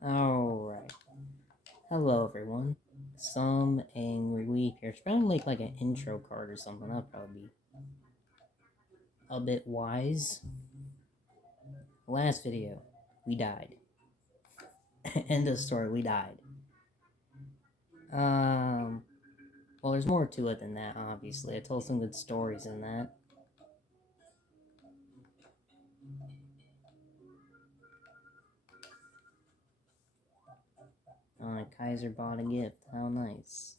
Alright. Hello, everyone. Some angry week here. It's probably make like an intro card or something. That'll probably be a bit wise. Last video, we died. End of story, we died. Well, there's more to it than that, obviously. I told some good stories in that. Kaiser bought a gift. How nice.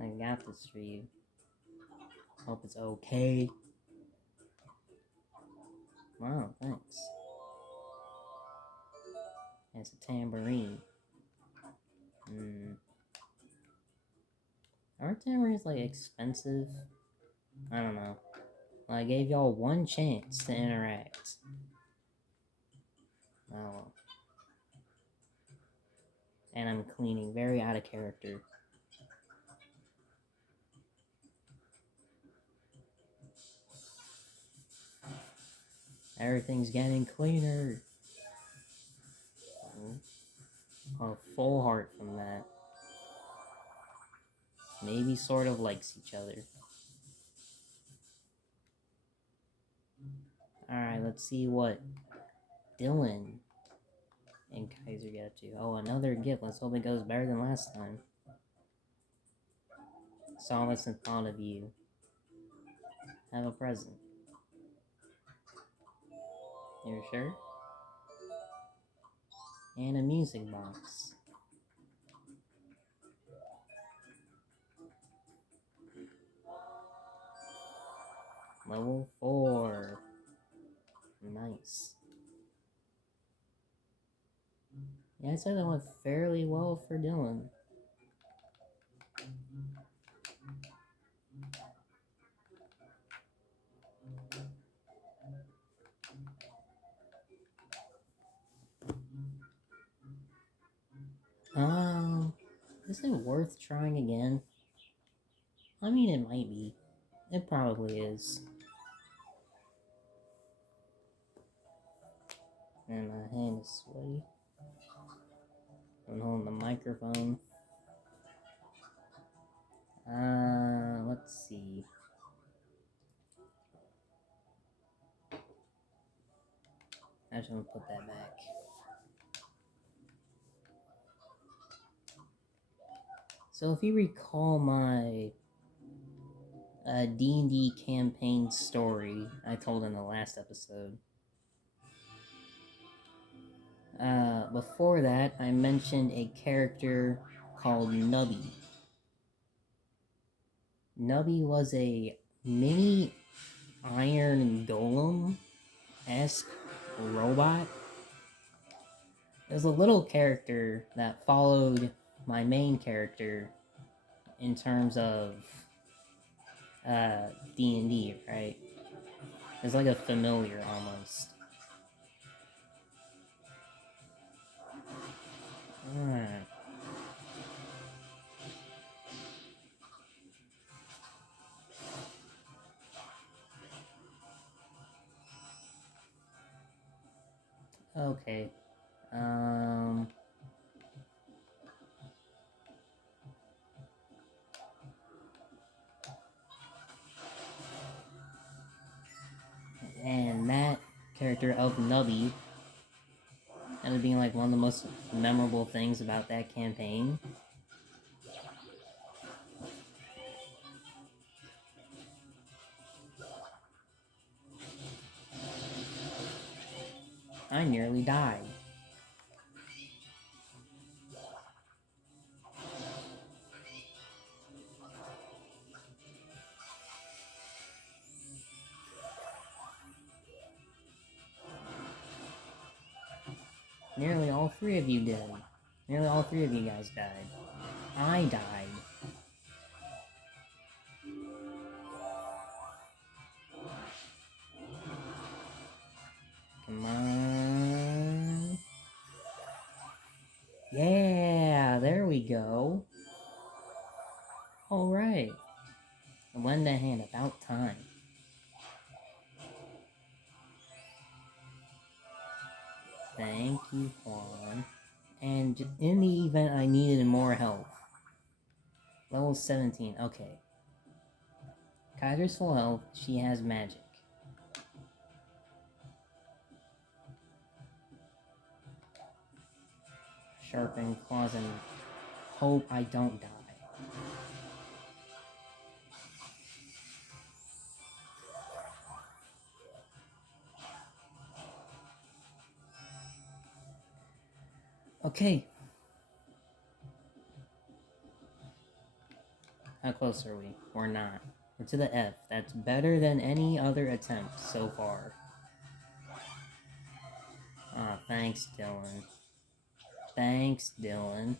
I got this for you. Hope it's okay. Wow, thanks. It's a tambourine. Aren't tambourines, like, expensive? I don't know. I gave y'all one chance to interact. Oh. And I'm cleaning. Very out of character. Everything's getting cleaner. A full heart from that. Maybe sort of likes each other. Alright, let's see what Dylan and Kaiser get up to. Oh, another gift. Let's hope it goes better than last time. Solace and thought of you. Have a present. You're sure? And a music box. Level 4. Nice. Yeah, I'd say that went fairly well for Dylan. Is it worth trying again? I mean, it might be. It probably is. And my hand is sweaty. I'm holding the microphone. Let's see. I just want to put that back. So if you recall my D&D campaign story I told in the last episode, before that I mentioned a character called Nubby. Nubby was a mini iron golem-esque robot. It was a little character that followed my main character in terms of D&D, right? It's like a familiar almost. Alright. Okay. And that character of Nubby ended up being like one of the most memorable things about that campaign. I nearly died. Nearly all three of you did. Nearly all three of you guys died. I died. Come on. Yeah, there we go. Alright. Lend a hand, about time. Thank you, Juan. And in the event I needed more health. Level 17, okay. Kaiser's full health, she has magic. Sharpen claws and hope I don't die. Okay. How close are we? We're not. We're to the F. That's better than any other attempt so far. Ah, thanks, Dylan. Thanks, Dylan.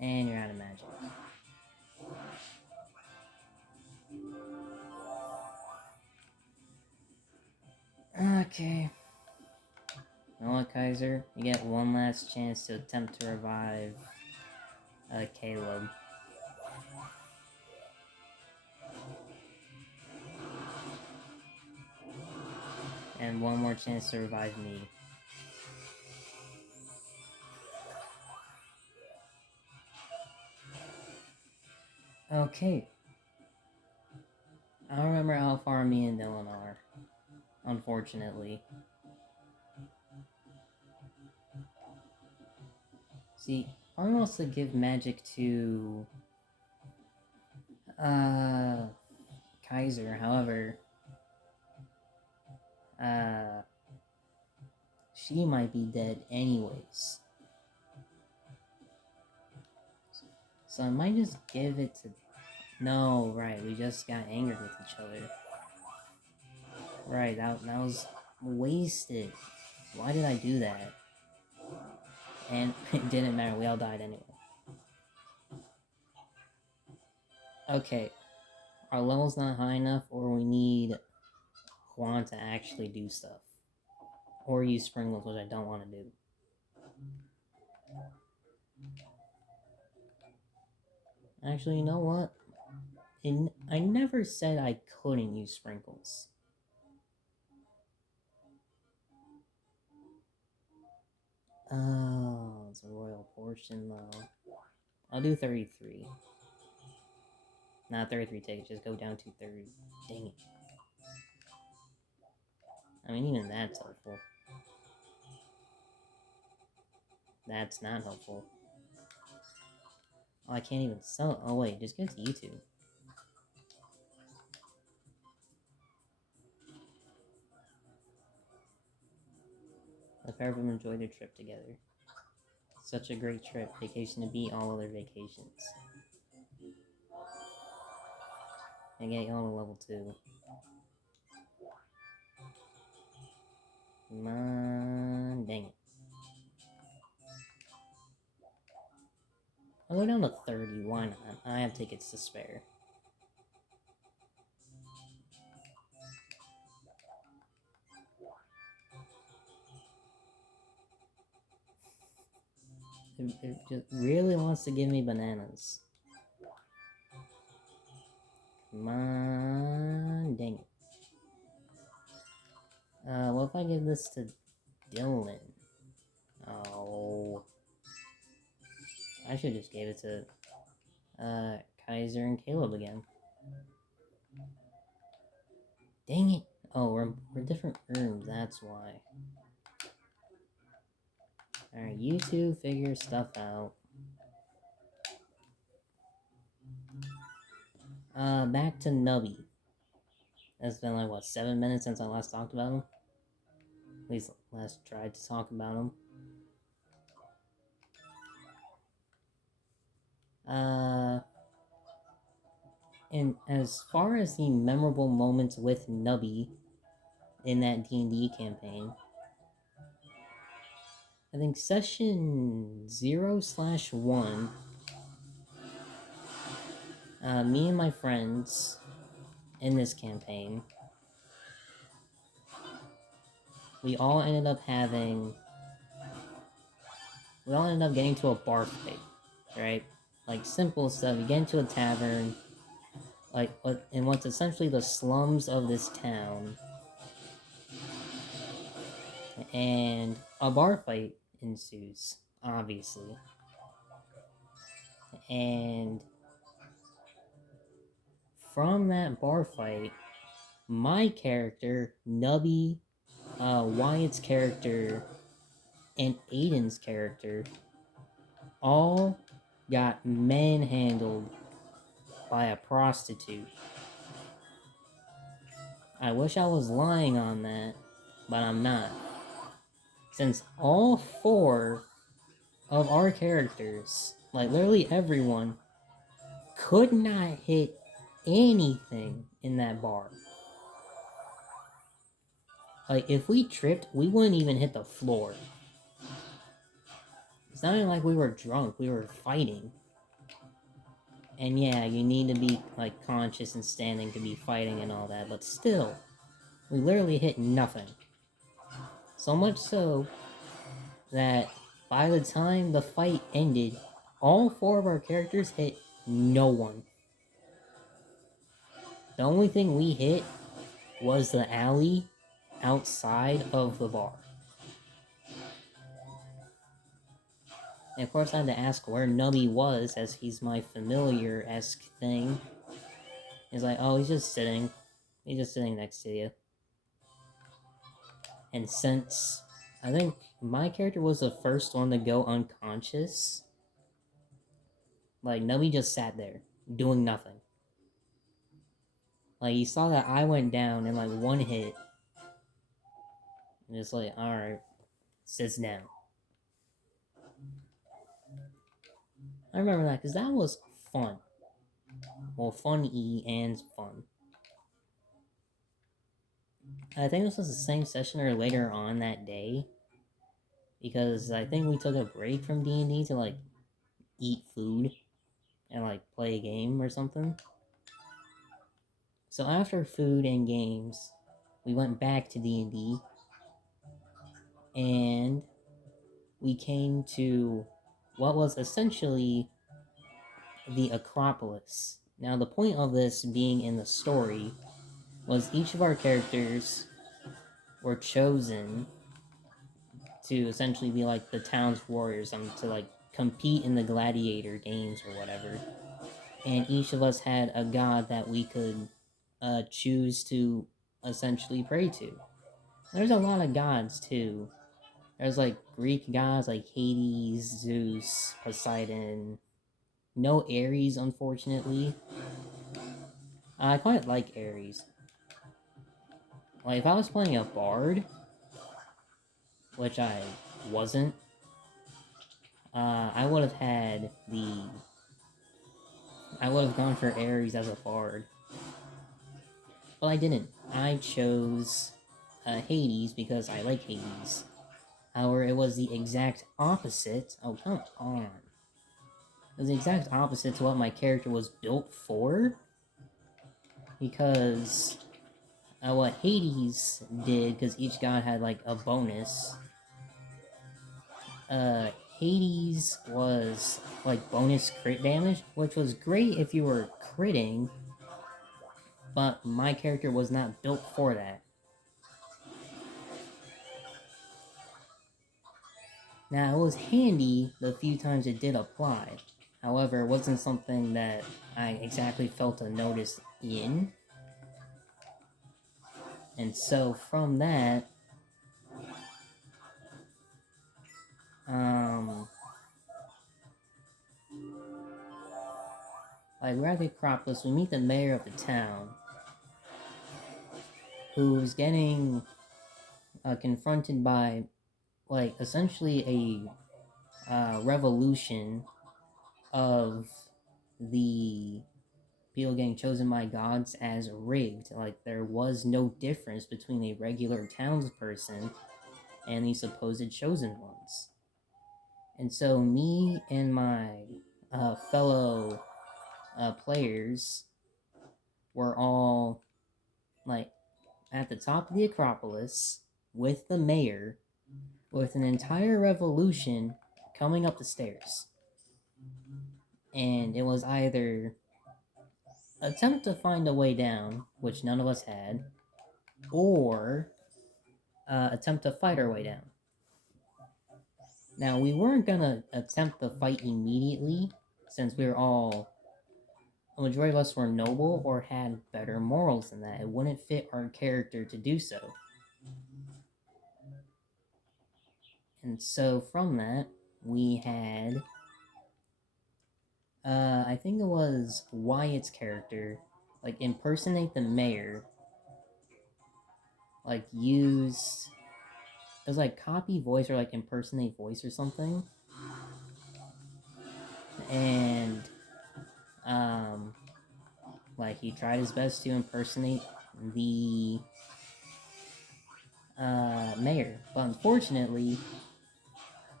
And you're out of magic. Okay. You know what, Kaiser? You get one last chance to attempt to revive Caleb. And one more chance to revive me. Okay. I don't remember how far me and Dylan are, unfortunately. See, I wants to give magic to Kaiser, however, she might be dead anyways. So I might just give it to... No, right, we just got angered with each other. Right, that was wasted. Why did I do that? And it didn't matter, we all died anyway. Okay, our level's not high enough, or we need Juan to actually do stuff. Or use sprinkles, which I don't want to do. Actually, you know what? I never said I couldn't use sprinkles. Oh, it's a royal portion though. I'll do 33. Not 33 tickets, just go down to 30. Dang it. I mean, even that's helpful. That's not helpful. Oh, I can't even sell it. Oh, wait, just give it to you two. The pair of them enjoy their trip together. Such a great trip. Vacation to beat all other vacations. And get y'all to level 2. Come on, dang it. I'll go down to 30, why not? I have tickets to spare. It just really wants to give me bananas. Come on, dang it. What if I give this to Dylan? Oh. I should just gave it to, Kaiser and Caleb again. Dang it! Oh, we're different rooms, that's why. Alright, you two figure stuff out. Back to Nubby. It's been like, what, 7 minutes since I last talked about him? At least last tried to talk about him. And as far as the memorable moments with Nubby in that D&D campaign, I think session 0/1, me and my friends in this campaign, we all ended up getting to a bar fight, right? Like, simple stuff. You get into a tavern, in what's essentially the slums of this town, and a bar fight ensues, obviously. And from that bar fight, my character, Nubby, Wyatt's character, and Aiden's character all got manhandled by a prostitute. I wish I was lying on that, but I'm not. Since all four of our characters, like literally everyone, could not hit anything in that bar. Like, if we tripped, we wouldn't even hit the floor. It's not even like we were drunk, we were fighting. And yeah, you need to be, like, conscious and standing to be fighting and all that, but still, we literally hit nothing. So much so that by the time the fight ended, all four of our characters hit no one. The only thing we hit was the alley outside of the bar. And of course I had to ask where Nubby was, as he's my familiar-esque thing. He's like, oh, he's just sitting. He's just sitting next to you. And since I think my character was the first one to go unconscious, like, Nubby just sat there, doing nothing. Like, he saw that I went down in, like, one hit. And it's like, alright, sits down. I remember that, because that was fun. Well, fun-y and fun. I think this was the same session or later on that day. Because I think we took a break from D&D to, like, eat food and, like, play a game or something. So after food and games, we went back to D&D. And we came to what was essentially the Acropolis. Now, the point of this being in the story was each of our characters were chosen to essentially be like the town's warriors, to like compete in the gladiator games or whatever. And each of us had a god that we could choose to essentially pray to. There's a lot of gods too. There's like Greek gods like Hades, Zeus, Poseidon. No Ares, unfortunately. I quite like Ares. Like, if I was playing a bard, which I wasn't, I would have had the... I would have gone for Ares as a bard. But I didn't. I chose Hades because I like Hades. However, it was the exact opposite. Oh, come on. It was the exact opposite to what my character was built for. Because what Hades did, because each god had like a bonus, Hades was like bonus crit damage, which was great if you were critting, but my character was not built for that. Now, it was handy the few times it did apply. However, it wasn't something that I exactly felt a notice in. And so, from that, like, we're at the Acropolis, we meet the mayor of the town, who's getting confronted by, like, essentially a revolution of the people getting chosen by gods as rigged. Like, there was no difference between a regular townsperson and the supposed chosen ones. And so me and my fellow players were all, like, at the top of the Acropolis with the mayor, with an entire revolution coming up the stairs. And it was either attempt to find a way down, which none of us had, or attempt to fight our way down. Now, we weren't gonna attempt the fight immediately, since we were all. A majority of us were noble or had better morals than that. It wouldn't fit our character to do so. And so from that, we had. I think it was Wyatt's character, like, impersonate the mayor. Like, use. It was like copy voice or like impersonate voice or something. And, like, he tried his best to impersonate the mayor. But unfortunately,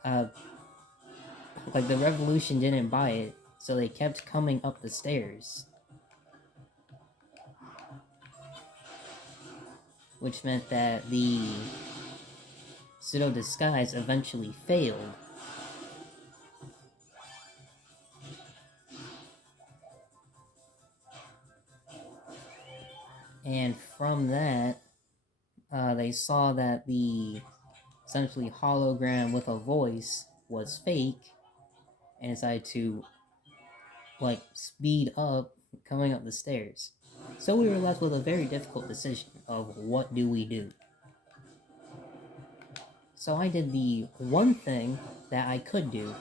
like, the revolution didn't buy it, so they kept coming up the stairs. Which meant that the pseudo disguise eventually failed. And from that, they saw that the essentially hologram with a voice was fake and decided to, like, speed up coming up the stairs. So we were left with a very difficult decision of what do we do. So I did the one thing that I could do.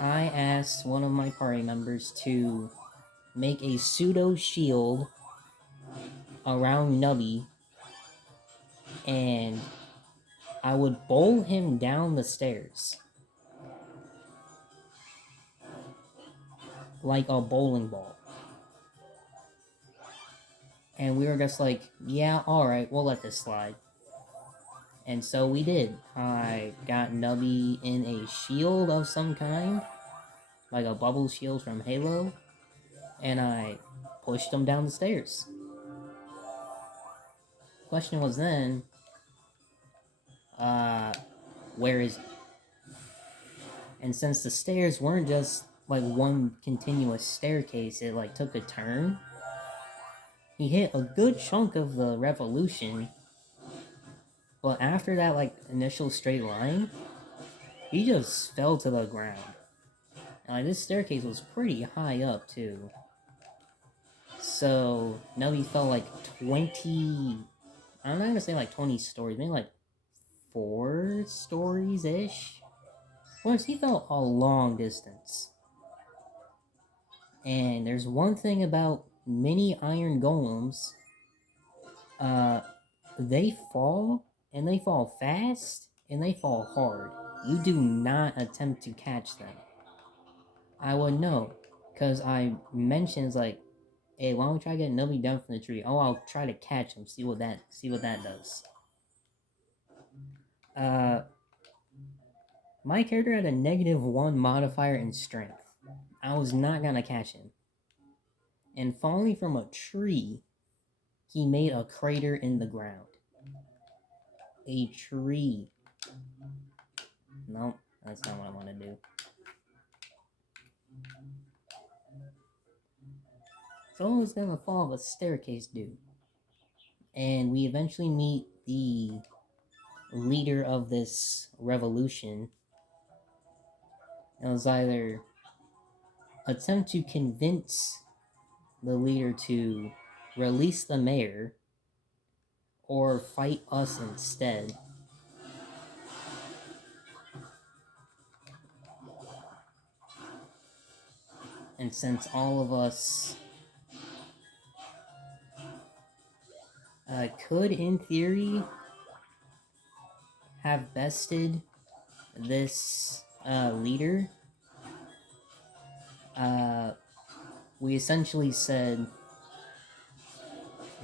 I asked one of my party members to make a pseudo shield around Nubby, and I would bowl him down the stairs like a bowling ball. And we were just like, yeah, alright, we'll let this slide. And so we did. I got Nubby in a shield of some kind, like a bubble shield from Halo, and I pushed him down the stairs. Question was then, where is he? And since the stairs weren't just like one continuous staircase, it like took a turn. He hit a good chunk of the revolution, but after that like initial straight line, he just fell to the ground. And like this staircase was pretty high up too. So Nubby fell like 20. I'm not gonna say like 20 stories, maybe like 4 stories ish. Once he fell a long distance. And there's one thing about mini iron golems. They fall, and they fall fast, and they fall hard. You do not attempt to catch them. I would know, because I mentioned, like, hey, why don't we try to get Nubby down from the tree? Oh, I'll try to catch him, see what that does. My character had a -1 modifier in strength. I was not gonna catch him. And falling from a tree, he made a crater in the ground. A tree. No, that's not what I want to do. So I was gonna fall off a staircase, dude. And we eventually meet the leader of this revolution. It was either attempt to convince the leader to release the mayor or fight us instead. And since all of us could, in theory, have bested this leader, we essentially said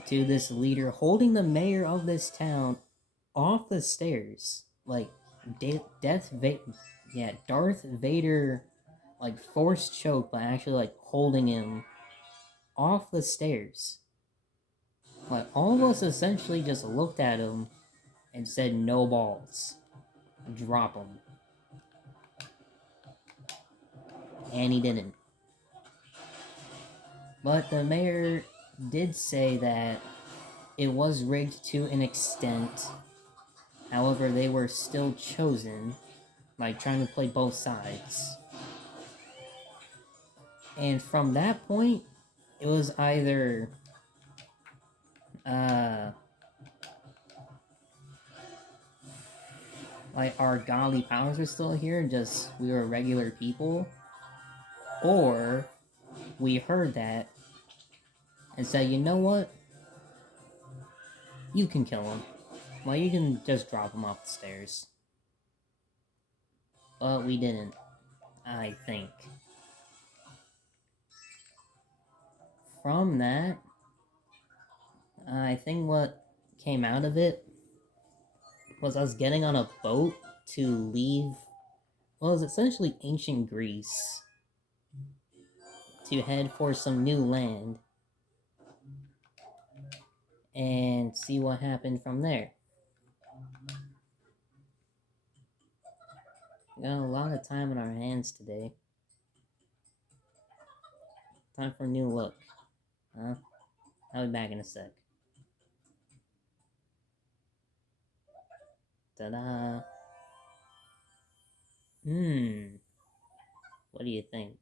to this leader holding the mayor of this town off the stairs, like Darth Vader, like forced choke, but actually like holding him off the stairs. Like all of us essentially just looked at him and said, "No balls, drop him," and he didn't. But the mayor did say that it was rigged to an extent. However, they were still chosen, like trying to play both sides. And from that point, it was either like our godly powers were still here, just we were regular people, or we heard that and said, you know what? You can kill him. Well, you can just drop him off the stairs. But we didn't, I think. From that, I think what came out of it was us getting on a boat to leave, well, it was essentially ancient Greece, to head for some new land and see what happened from there. We got a lot of time on our hands today. Time for a new look. Huh? I'll be back in a sec. Ta-da! What do you think?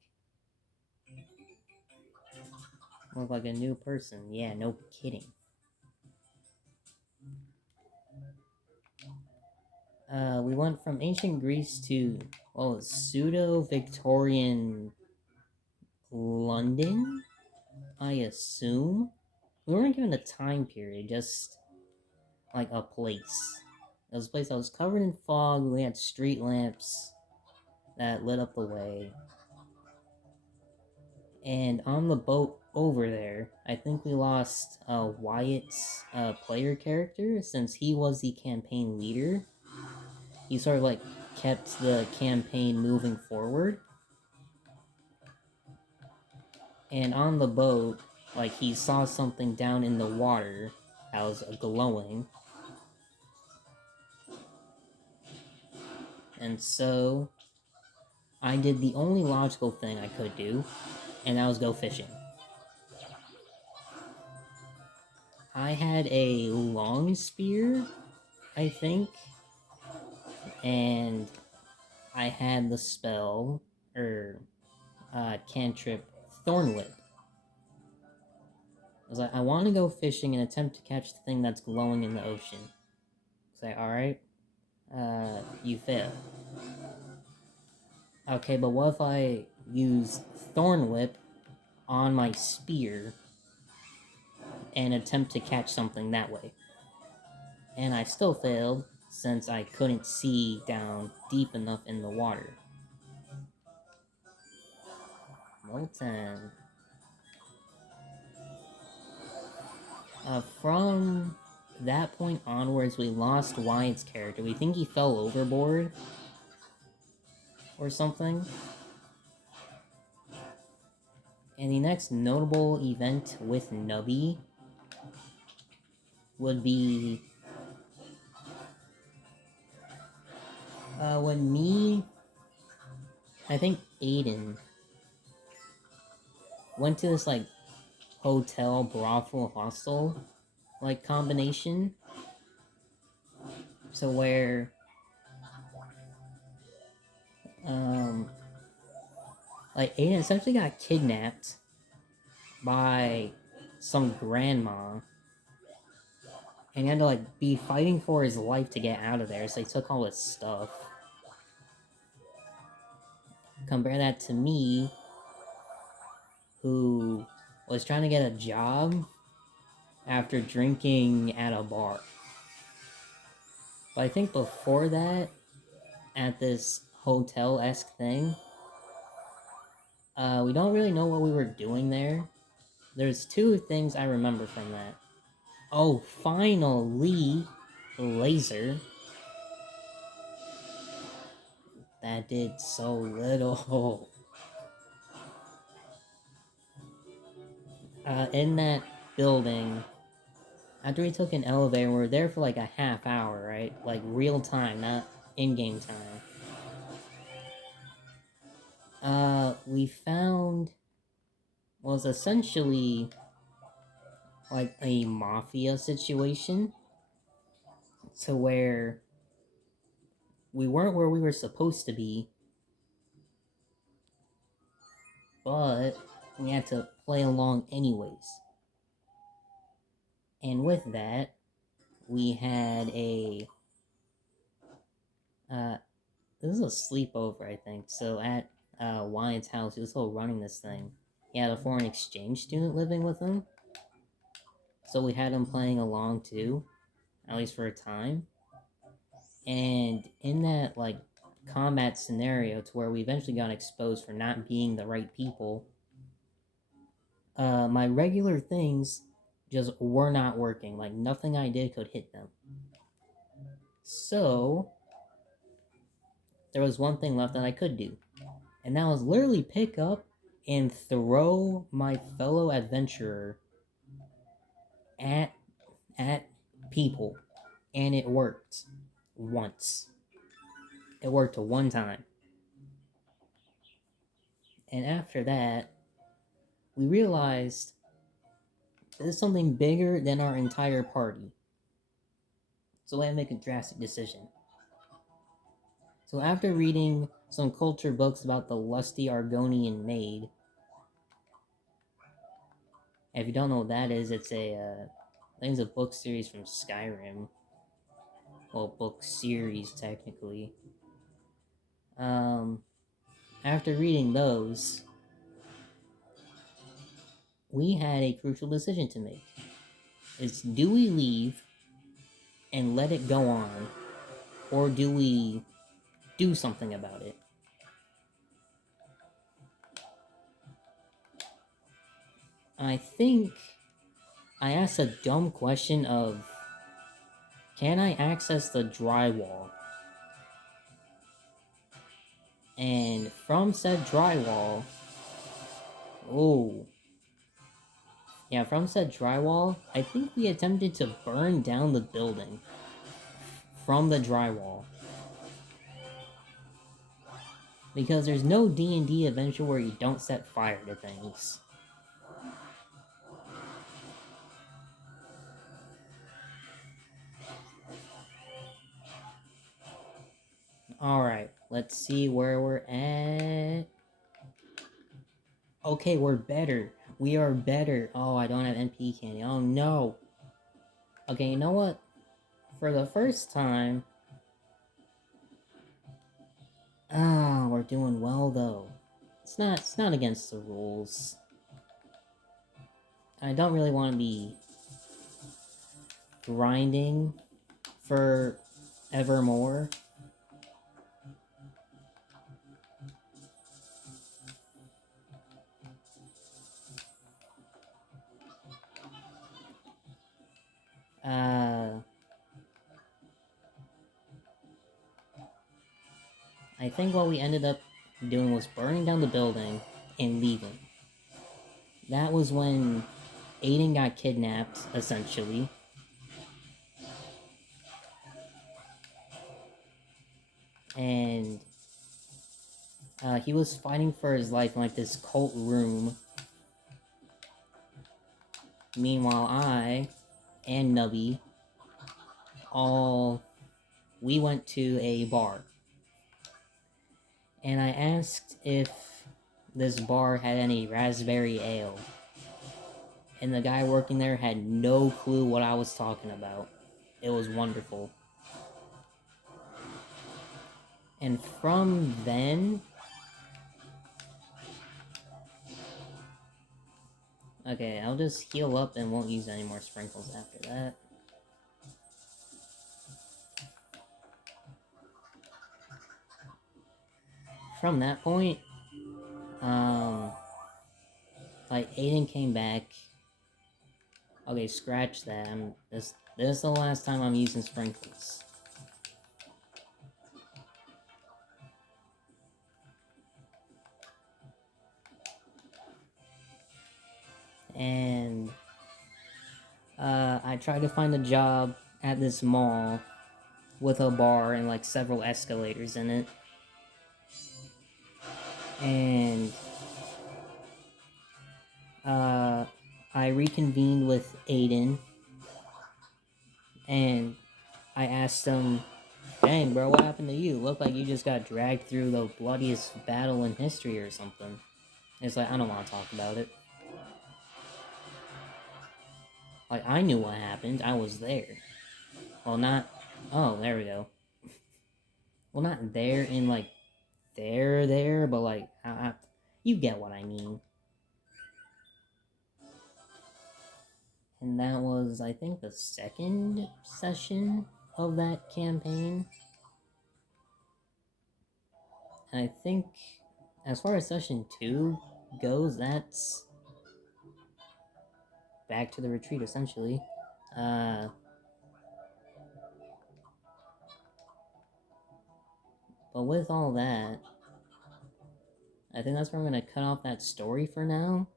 Look like a new person. Yeah, no kidding. We went from ancient Greece to, well, pseudo-Victorian London, I assume? We weren't given a time period, just, like, a place. It was a place that was covered in fog, we had street lamps that lit up the way. And on the boat over there, I think we lost Wyatt's player character, since he was the campaign leader. He sort of like kept the campaign moving forward. And on the boat, like he saw something down in the water that was glowing. And so I did the only logical thing I could do, and that was go fishing. I had a long spear, I think, and I had the spell, or cantrip, Thorn Whip. I was like, I want to go fishing and attempt to catch the thing that's glowing in the ocean. Say, alright, you fail. Okay, but what if I use Thorn Whip on my spear and attempt to catch something that way? And I still failed, since I couldn't see down deep enough in the water. Molten. From that point onwards, we lost Wyatt's character. We think he fell overboard or something. And the next notable event with Nubby would be when me, I think Aiden, went to this like hotel, brothel, hostel like combination. So where like Aiden essentially got kidnapped by some grandma, and he had to like be fighting for his life to get out of there, so they took all his stuff. Compare that to me, who was trying to get a job after drinking at a bar. But I think before that, at this hotel-esque thing, we don't really know what we were doing there. There's two things I remember from that. Oh, finally! Laser. That did so little. In that building, after we took an elevator, we were there for like a half hour, right? Like real time, not in-game time. We found was essentially like a mafia situation, to where we weren't where we were supposed to be, but we had to play along anyways. And with that, we had a uh, this is a sleepover, I think. So at Wyatt's house, he was still running this thing. He had a foreign exchange student living with him, so we had him playing along too, at least for a time. And in that like combat scenario, to where we eventually got exposed for not being the right people, my regular things just were not working. Like nothing I did could hit them. So there was one thing left that I could do, and that was literally pick up and throw my fellow adventurer at at people, and it worked once. It worked one time, and after that, we realized there's something bigger than our entire party. So we had to make a drastic decision. So after reading some culture books about the lusty Argonian maid, if you don't know what that is, it's I think it's a book series from Skyrim. Well, book series technically. Um, After reading those, we had a crucial decision to make. It's, do we leave and let it go on, or do we do something about it? I think I asked a dumb question of, can I access the drywall? And from said drywall, oh, yeah, from said drywall, I think we attempted to burn down the building from the drywall. Because there's no D&D adventure where you don't set fire to things. Alright, let's see where we're at. Okay, we're better. We are better. Oh, I don't have NP candy. Oh no. Okay, you know what? For the first time... Ah, we're doing well though. It's not against the rules. I don't really want to be grinding for evermore. I think what we ended up doing was burning down the building and leaving. That was when Aiden got kidnapped, essentially. And he was fighting for his life in like this cult room. Meanwhile, I and Nubby we went to a bar. And I asked if this bar had any raspberry ale. And the guy working there had no clue what I was talking about. It was wonderful. And from then... Okay, I'll just heal up and won't use any more sprinkles after that. From that point, like, Aiden came back. Okay, scratch that. This is the last time I'm using sprinkles. And I tried to find a job at this mall with a bar and like several escalators in it. And uh, I reconvened with Aiden, and I asked him, "Dang, bro, what happened to you? Look like you just got dragged through the bloodiest battle in history or something." It's like, I don't want to talk about it. Like, I knew what happened. I was there. Well, not... Oh, there we go. Well, not there in, like, there, but, like, you get what I mean. And that was, I think, the second session of that campaign. And I think, as far as session 2 goes, that's back to the retreat, essentially. Uh, but with all that, I think that's where I'm going to cut off that story for now.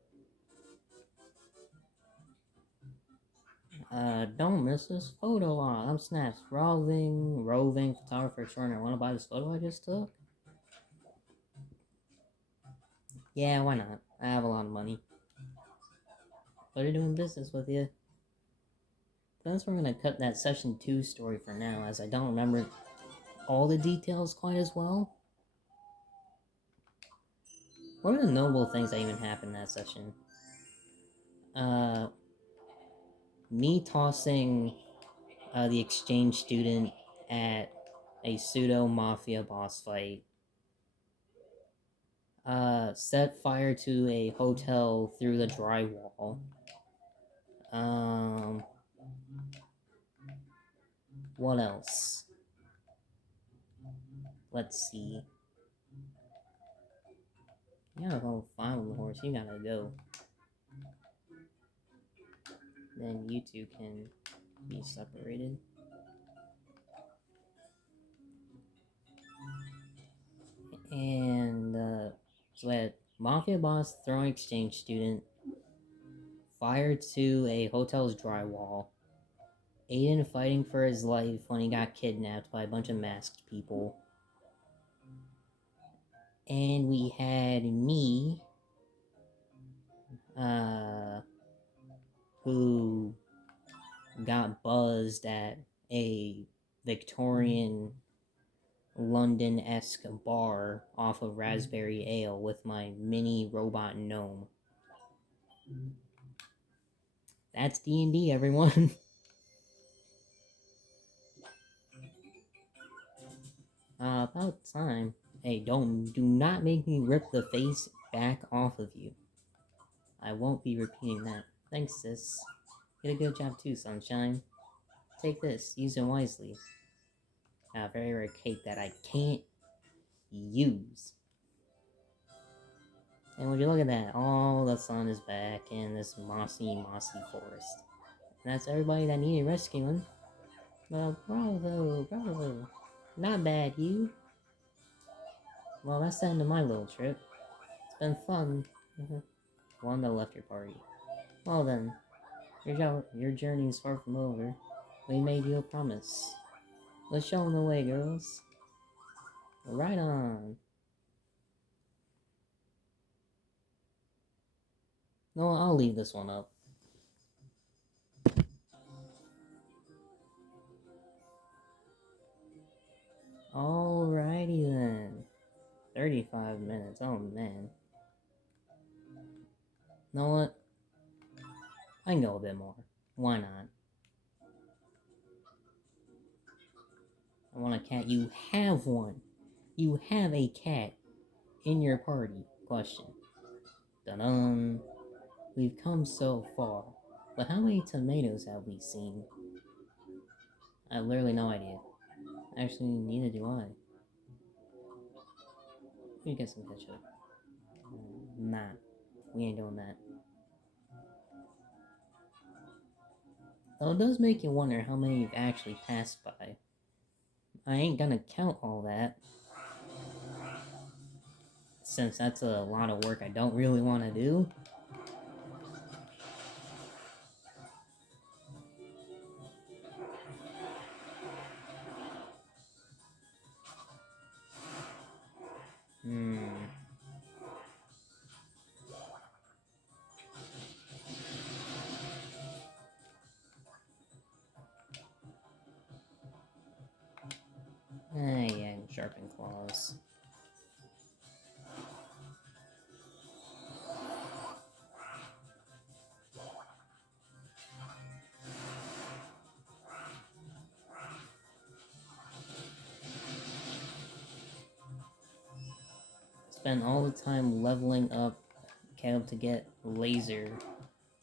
Don't miss this photo op. I'm Snaps, roving photographer extraordinaire. Want to buy this photo I just took? Yeah, why not? I have a lot of money. Pleasure doing business with you. That's where I'm going to cut that session 2 story for now, as I don't remember all the details quite as well. What are the notable things that even happened in that session? Me tossing the exchange student at a pseudo mafia boss fight. Set fire to a hotel through the drywall. Um, what else? Let's see. You gotta go find the horse. You gotta go. Then you two can be separated. And so we had mafia boss throwing exchange student, fire to a hotel's drywall, Aiden fighting for his life when he got kidnapped by a bunch of masked people, and we had me, who got buzzed at a Victorian London-esque bar off of Raspberry Ale with my mini robot gnome. That's D&D, everyone. About time. Hey, do not make me rip the face back off of you. I won't be repeating that. Thanks, sis. Did a good job too, Sunshine. Take this, use it wisely. A very rare cape that I can't use. And would you look at that? Oh, the sun is back in this mossy forest. And that's everybody that needed rescuing. Well, bravo. Not bad, you. Well, that's the end of my little trip. It's been fun. Wanda left your party. Well then, your journey is far from over. We made you a promise. Let's show them the way, girls. Right on. No, I'll leave this one up. Alrighty then. 35 minutes, oh man. You know what? I can go a bit more. Why not? I want a cat. You have one. You have a cat in your party. Question. Dun-dun. We've come so far. But how many tomatoes have we seen? I have literally no idea. Actually, neither do I. We get some ketchup. Nah, we ain't doing that. Though it does make you wonder how many you've actually passed by. I ain't gonna count all that, since that's a lot of work I don't really want to do. Hmm. Sharpened claws. Spend all the time leveling up Caleb to get laser,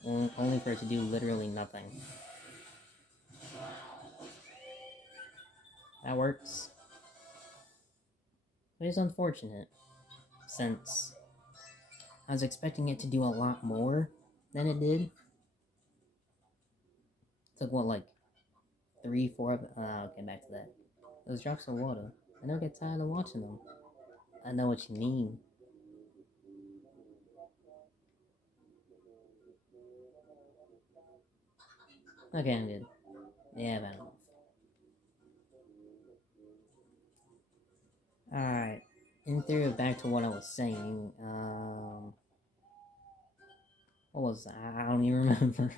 only for it to do literally nothing. That works. But it's unfortunate, since I was expecting it to do a lot more than it did. It took what, like 3, 4 okay, back to that. Those drops of water. I don't get tired of watching them. I know what you mean. Okay, I'm good. Yeah, I've had enough. Alright. In theory, back to what I was saying. What was that? I don't even remember.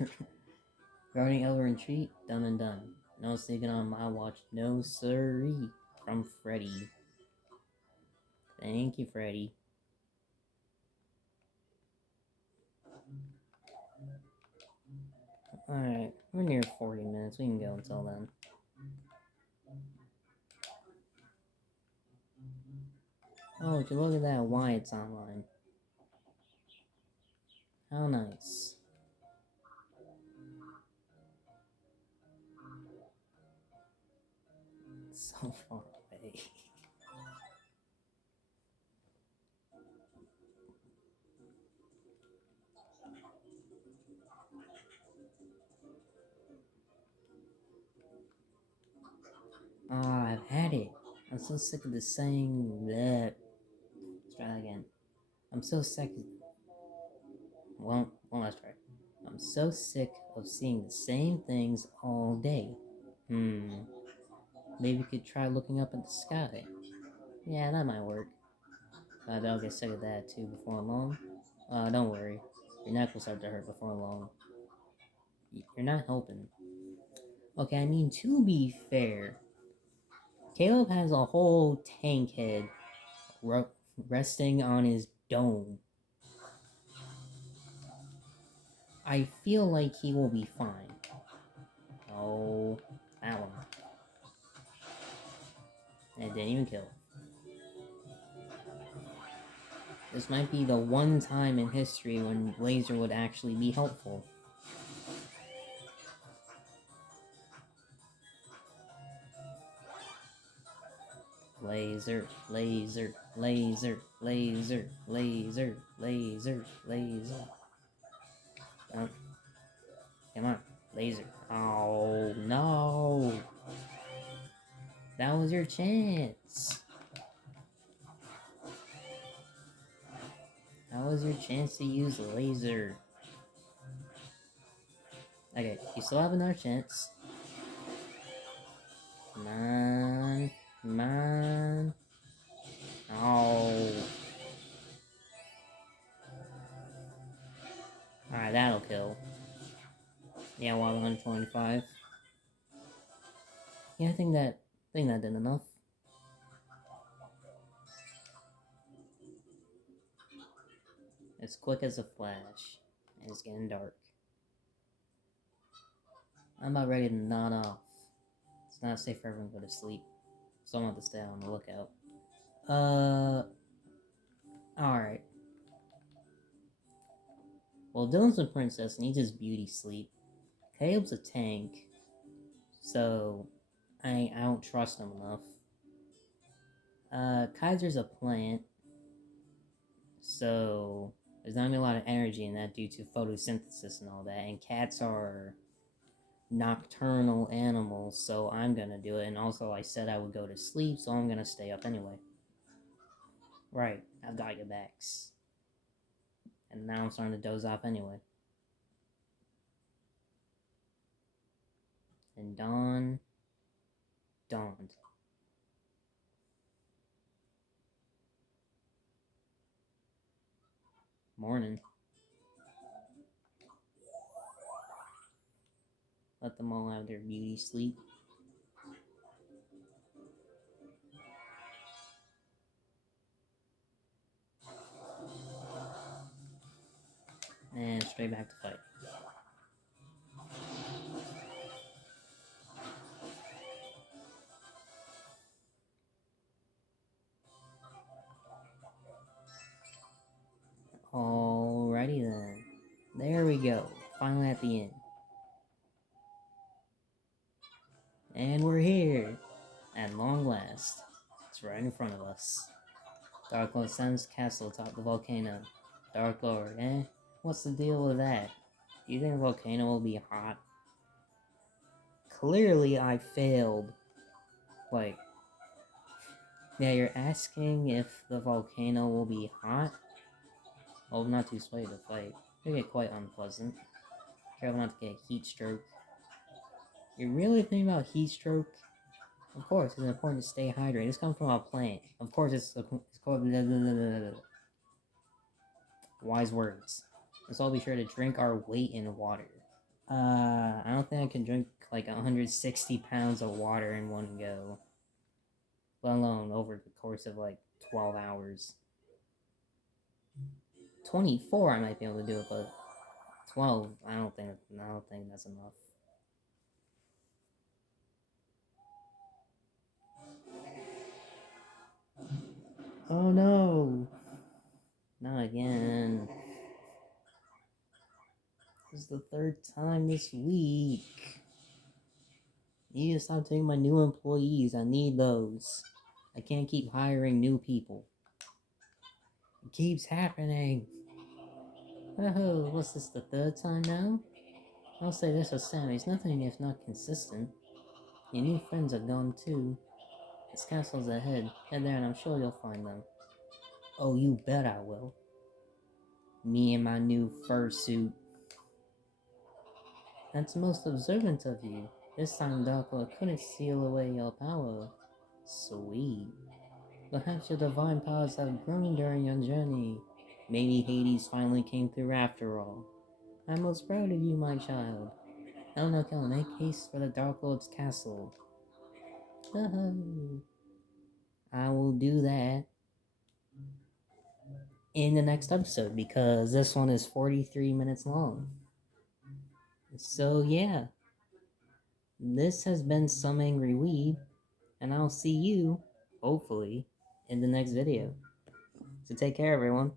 Guarding Elder Retreat, done and done. No sneaking on my watch, no siree. From Freddy. Thank you, Freddy. Alright, we're near 40 minutes. We can go until then. Oh, would you look at that? Why it's online. How nice. So far away. Ah, I've had it. I'm so sick of the saying that. Let's try that again. I'm so sick. Well, one last try. I'm so sick of seeing the same things all day. Maybe you could try looking up at the sky. Yeah, that might work. But I'll get sick of that too before long. Don't worry. Your neck will start to hurt before long. You're not helping. Okay, I mean, to be fair, Caleb has a whole tank head resting on his dome. I feel like he will be fine. Oh, that one. It didn't even kill. This might be the one time in history when laser would actually be helpful. Laser, laser, laser, laser, laser, laser, laser. Come on, laser. Oh, no. That was your chance. That was your chance to use laser. Okay, you still have another chance. Come on. Come on. Oh. Alright, that'll kill. Yeah, 125. Yeah, I think that did enough. It's quick as a flash. And it's getting dark. I'm about ready to nod off. It's not safe for everyone to go to sleep. So I'm going to stay on the lookout. Alright. Well, Dylan's a princess and needs his beauty sleep. Caleb's a tank. So, I don't trust him enough. Kaiser's a plant. So, there's not gonna be a lot of energy in that due to photosynthesis and all that. And cats are nocturnal animals, so I'm gonna do it. And also, I said I would go to sleep, so I'm gonna stay up anyway. Right, I've got your backs. And now I'm starting to doze off anyway. And dawned. Morning. Let them all have their beauty sleep. And straight back to fight. Alrighty then. There we go. Finally at the end. And we're here. At long last. It's right in front of us. Dark Lord Sun's castle atop the volcano. Dark Lord, eh? What's the deal with that? Do you think the volcano will be hot? Clearly I failed. Like, yeah, you're asking if the volcano will be hot? Oh, not too sweaty to fight. It could get quite unpleasant. Careful not to get heat stroke. You really think about heat stroke? Of course, it's important to stay hydrated. This comes from a plant. Of course, it's called... Wise words. Let's all be sure to drink our weight in water. I don't think I can drink like 160 pounds of water in one go. Let alone over the course of like 12 hours. 24 I might be able to do it, but 12 I don't think that's enough. Oh no! Not again. This is the third time this week. I need to stop taking my new employees. I need those. I can't keep hiring new people. It keeps happening. Oh, what's this, the third time now? I'll say this for Sam, he's nothing if not consistent. Your new friends are gone too. This castle's ahead. Head there and I'm sure you'll find them. Oh, you bet I will. Me and my new fursuit. That's most observant of you. This time Darkwa couldn't steal away your power. Sweet. Perhaps your divine powers have grown during your journey. Maybe Hades finally came through after all. I'm most proud of you, my child. Elnokel, make haste for the Dark Lord's castle. I will do that in the next episode because this one is 43 minutes long. So yeah, this has been Some Angry Weeb, and I'll see you, hopefully, in the next video. So take care, everyone.